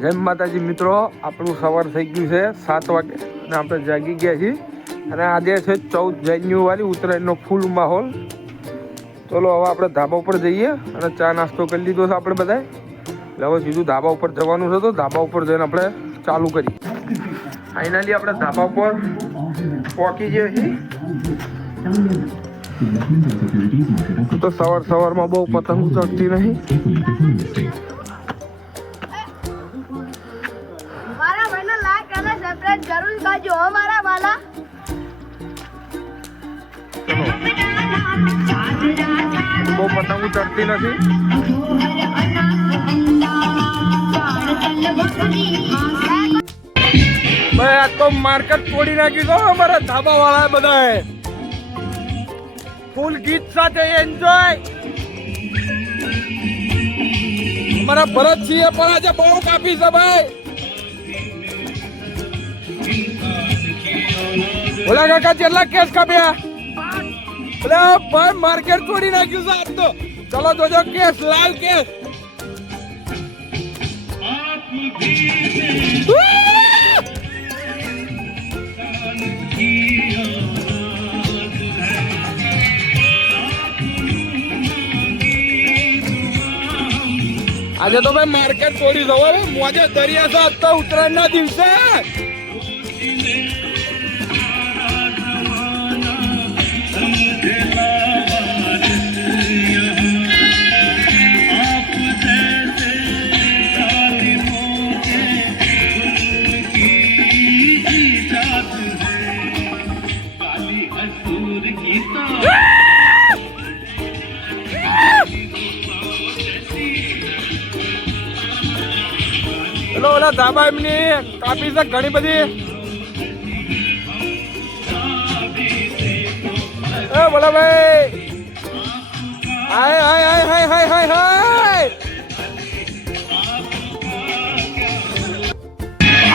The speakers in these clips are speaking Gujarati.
જય માતાજી મિત્રો, આપણું સવાર થઈ ગયું છે 7 વાગે અને આપણે જાગી ગયા છીએ અને આજે છે 14 જાન્યુઆરી, ઉત્તરાયણનો ફૂલ માહોલ. ચલો હવે આપણે ધાબા ઉપર જઈએ અને ચા નાસ્તો કરી લીધો છે આપણે બધાએ. એટલે હવે સીધું ધાબા ઉપર જવાનું છે, તો ધાબા ઉપર જઈને આપણે ચાલુ કરીએ. ફાઇનલી આપણે ધાબા ઉપર પહોંચી ગયા છીએ. તો સવારમાં બહુ પતંગ ચડતી નહીં. જરૂર કરજો અમારા વાલા. બહુ પતંગ ચડતી નથી. ભાઈ આ તો માર્કેટ તોડી નાખી દો અમારા ધાબા વાળા બધાએ. ફૂલ ગીત સાથે એન્જોય. અમારા ભરત છીએ પણ આજે બહુ કાપી છે ભાઈ. ઓલા કાકા કેટલા કેસ કાપ્યા? ઓલા ભાઈ માર્કેટ તોડી નાખ્યું છે આજ તો. ચલો જોજો કેસ, લાલ કેસ. આજે તો ભાઈ માર્કેટ તોડી દો. મોજે દરિયા છે આજ તો ઉત્તરાયણ ના દિવસે. ઓલા ધાબા એમની કાપી છે ઘણી બધી. એ બોલા ભાઈ, હાય હાય હાય હાય હાય હાય હાય.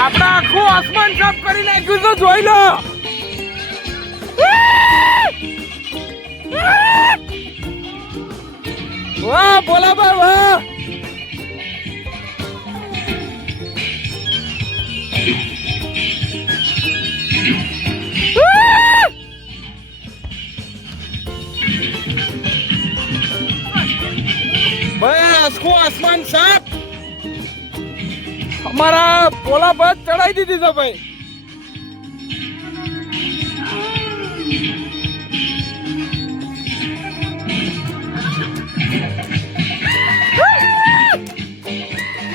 આપણે આખું આસમાન સાફ કરી નાખ્યું તો જોઈ લો. વાહ બોલા ભાઈ વાહ. ભાઈ આખું આસમાન સાફ અમારા પોલા પર ચડાઈ દીધી છે ભાઈ.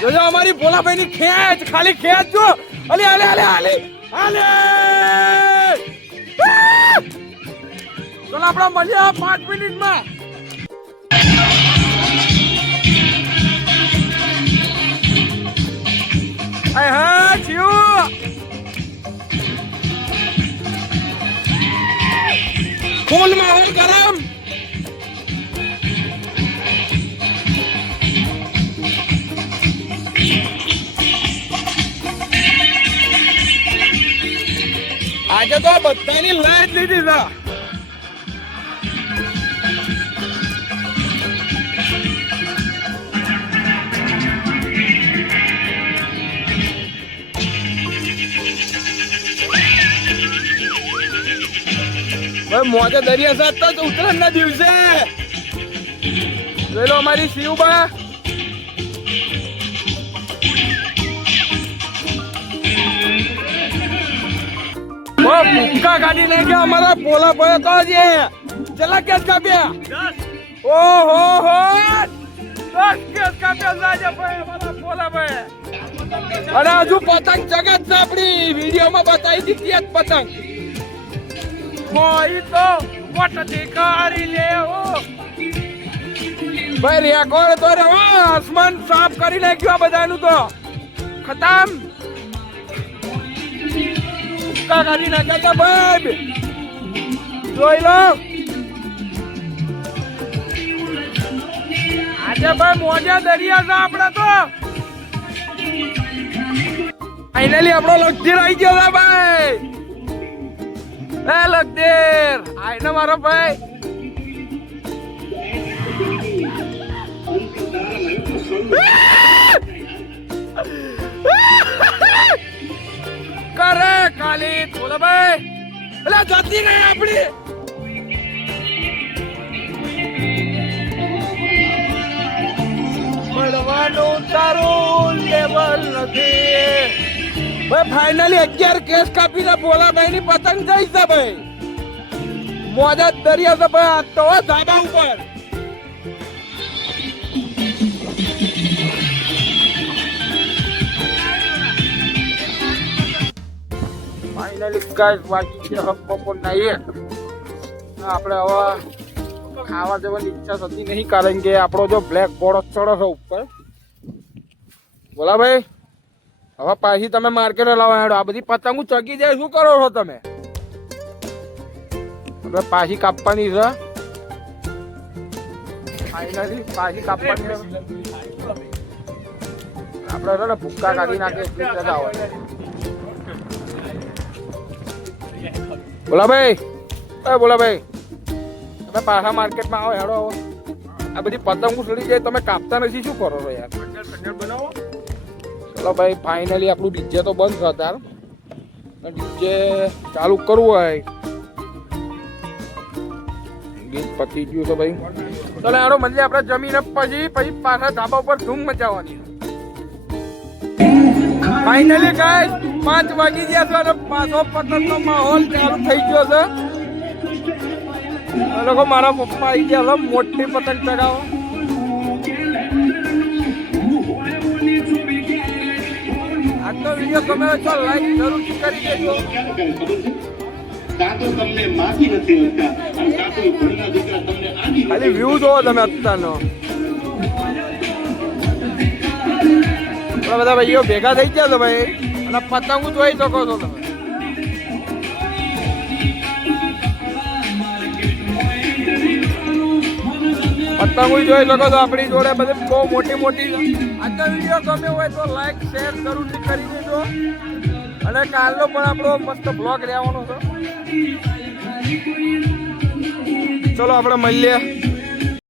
જોજો અમારી ભોલાભાઈ ની ખેંચ, ખાલી ખેંચ જો. અલે અલે અલે અલે અલે. ચલો આપણા મળ્યા 5 મિનિટમાં. હા થયું. ફૂલ માહોલ ગરમ. આજે તો બધાની લાઈટ લીધી છે. મોજે દરિયા સાથ તો ઉત્તરાયણ ના દિવસે જોઈ લો અમારી શિવબા. ભૂકા કાઢી નાખ્યા અમારા પોલા પર તો જે ચલા કેસ કાપ્યા. ઓહો હો 10 કેસ કાપ્યા છે ભાઈ અમારા પોલા ભાઈ. અને હજુ પતંગ જગત છે આપણી વિડીયોમાં બતાવી દીધી જ પતંગ. કોઈ તો વટતી કરી લેવો ભાઈ. રેકોર્ડ તો રે આસમાન સાફ કરી નાખ્યું આ બધાનું તો ખતમ. કરી નાખ્યા ભાઈ જોઈ લો. આજે ભાઈ મોજા દરિયા છે આપડે તો. ફાઈનલી આપણો લગધીર આવી ગયો છે ભાઈ. એ લગધીર આય ને મારો ભાઈ. માલિક બોલો ભાઈ એટલે જતી રહી આપણી પડવાનું તારું લેવલ નથી ભાઈ ફાઇનલી 11 કેસ કાપીને ભોલાભાઈ ની પતંગ જઈ છે ભાઈ મોજા દરિયા છે ભાઈ આ તો ધાબા ઉપર ફાઇનલી ગાઈસ વાગી છે બપોર ના 1 આપણે હવે ખાવા જવાની ઈચ્છા થતી નહીં કારણ કે આપણો જો બ્લેક બોર્ડ ચડો છે ઉપર બોલા ભાઈ હવે પાછી તમે માર્કેટે લાવો હેડો આ બધી પતંગો ચગી જાય શું કરો છો તમે હવે પાછી કાપવાની છે ફાઇનલી પાછી કાપવાની આપણે છે ને ભૂક્કા કાઢી નાખે એટલી જગા હોય બોલા ભાઈ બોલા ભાઈ તમે પાછા માર્કેટમાં આવો હેડો આવો આ બધી પતંગો સડી જાય તમે કાપતા નથી શું કરો છો યાર બનાવો ચલો ભાઈ ફાઇનલી આપણું ડીજે તો બંધ છે તાર ડીજે ચાલુ કરવું હોય ગીત પતી ગયું છે ભાઈ ચલો હેડો મળીએ આપણે જમીને પછી પાછા ધાબા ઉપર ધૂમ મચાવવાની ફાઇનલી ગાઈસ 5 વાગી ગયા છે અને પાછો પતંગનો માહોલ ચાલુ થઈ ગયો છે લોકો મારા પપ્પા આવી ગયા છે મોટી પતંગ ચગાવો આજનો વિડીયો ગમે તો લાઈક જરૂર કરી દેજો ખાલી વ્યૂ જોવો તમે અત્યારનો બધા ભાઈઓ ભેગા થઈ ગયા છો ભાઈ અને પતંગો જોઈ શકો છો તમે પતંગો જોઈ શકો છો આપણી જોડે બધી બહુ મોટી મોટી આજનો વિડીયો ગમે હોય તો લાઈક શેર જરૂરથી કરી દેજો અને કાલનો પણ આપણો મસ્ત બ્લોગ રહેવાનો છે ચલો આપણે મળીએ